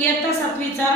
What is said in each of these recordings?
इयत्ता 7वीचा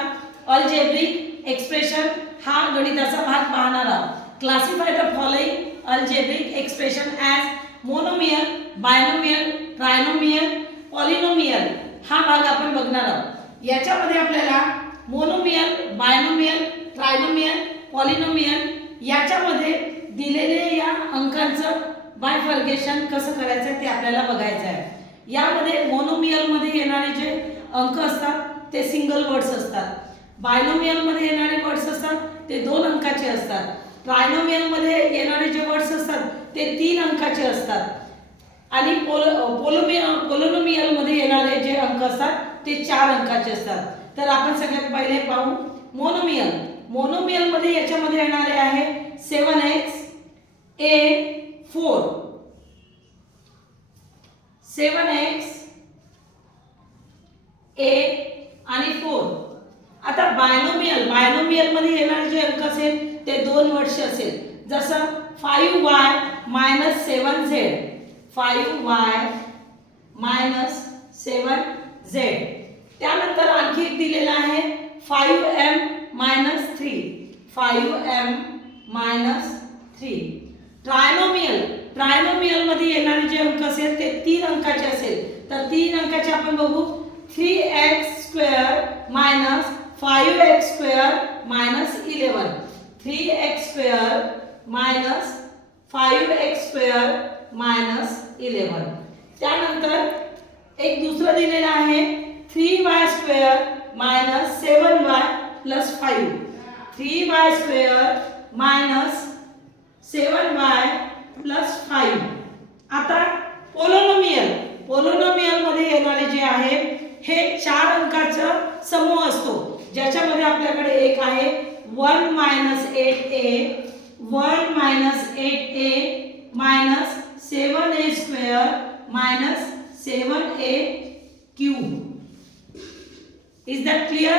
algebraic expression हा गणिताचा भाग पाहणार आहोत. Classify the following algebraic expression as monomial, binomial, trinomial, polynomial हा भाग आपण बघणार आहोत. याच्यामध्ये आपल्याला मोनोमियल, बायनोमियल, ट्रायनोमियल, पॉलिनोमियल याच्यामध्ये दिलेले या अंकांचं बायफर्गेशन कसं करायचं ते आपल्याला बघायचं आहे. यामध्ये मोनोमियल मध्ये येणारे जे अंक असतात ते सिंगल वर्ड्स असतात. बायनोमियल मध्ये येणारे वर्ड्स असतात ते 2 अंकाचे असतात. ट्रायनोमियल मध्ये येणारे जे वर्ड्स असतात ते 3 अंकाचे असतात. आणि पोलिनोमियल मध्ये येणारे जे अंक असतात ते 4 अंकाचे असतात. तर आपण सगळ्यात पहिले पाहू मोनोमियल. मोनोमियल मध्ये याच्यामध्ये येणारे आहे 7x a 4, 7x a आणि 4. आता बायनोमियल मध्ये येणारे जे अंक असेल ते 2 वर्डचे असेल. जसं 5y - 7z, 5y - 7z. त्यानंतर आणखी एक दिलेला आहे 5m - 3, 5m - 3. ट्रायनोमियल मध्ये येणारे जे अंक असेल ते 3 अंकाचे असेल. तर 3 अंकाचे आपण बघू 3x² - 5x² - 11, 3x² - 5x² - 11. त्यानंतर एक दुसरं दिलेलं आहे 3y² - 7y + 5, 3y² - 7y + 5. आता पोलिनोमियल मध्ये येणारे जे आहे हे 4 अंकाचा समूह असतो. ज्याच्यामध्ये आपल्याकडे एक आहे 1 - 8a, 1 - 8a - 7a² - 7a³. Is that clear?